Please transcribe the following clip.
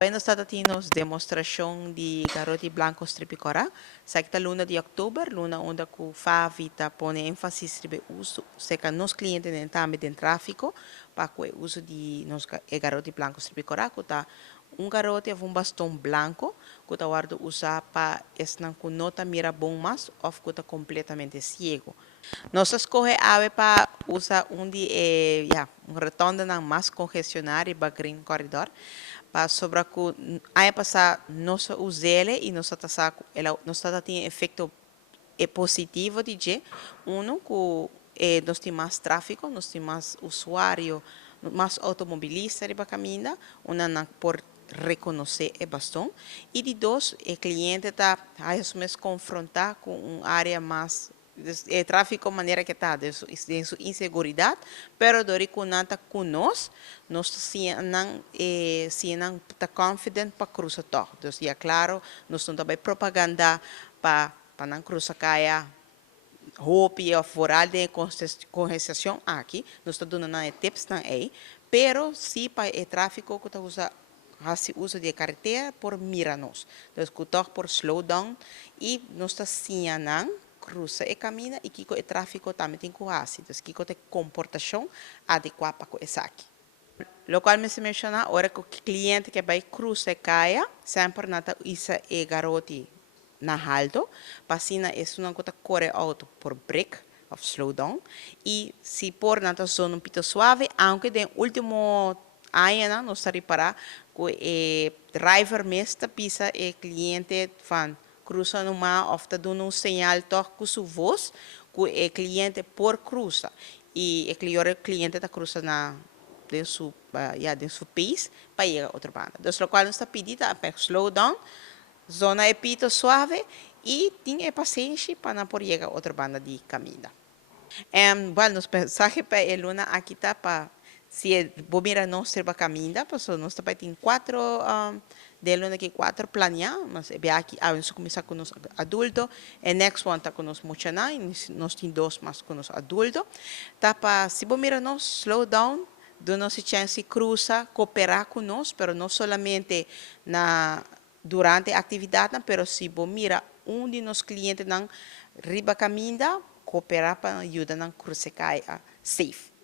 Bueno, statatinus demonstração de garoti blanco stripicora. Secta luna de outubro, luna onde ku favita pone ênfase sobre uso, seca nos clientes em também de tráfico, para o uso de nos garoti blanco stripicora, que tá garoto com um bastão branco, que tá guardo usar para esnan ku nota mira bom mas, ou que tá completamente cego. Nós escolhe ave para usar de retorno na mais congestionário e green corridor para sobre que aí passar nossa usele e nossa taxa ela nossa tem efeito positivo de que nós temos mais tráfego, nós temos mais usuário, mais automobilista de caminhar, não por reconhecer é bastante e de dois o cliente está aí confrontar com uma área mais tráfico maneira que está de sua insegurança, pero dori kunanta kunos, nós se não está confident para cruzar todo. Então, é claro, nós não também propaganda para não cruzar caia roupa ou fora de congestação aqui, nós estamos dando tips não é, pero se para o tráfico que está usa hace uso de carretera por miranos, então que por slow down e nós está sinanang cruza e caminha e que o tráfego também tem que fazer. Então, que tem comportação adequada para essa aqui. Lo qual me se menciona, ora que o cliente que vai cruzar caia, sempre nata isa e garoti na halto, passina é uma coisa corre auto por break of slow down e se por nata zona um pito suave, aunque de último ano não está reparar que o driver mesmo pisa e cliente fan cruza no mar, ofta dando um sinal toch com sua voz, que o cliente por cruza e o cliente está cruzando na de seu país para ir a outra banda. Então, o qual nos está pedindo para slow down, zona é pito suave e tenha paciência para não por chegar a outra banda de caminho. Bueno, nos mensaje para a Luna aqui está para se bomira não ser para caminhar, porque nós também tem quatro de Luna aqui quatro planear, mas é aqui a gente começa com os adultos, e next one está com os muchaná, e nós tem dois mais com os adultos. Tá para se bomira não slow down, dando chance cruza, cooperar conosco, pero não somente durante a atividade, pero se bomira de nossos clientes não riba caminha, cooperar para ajudar a cruzar safe.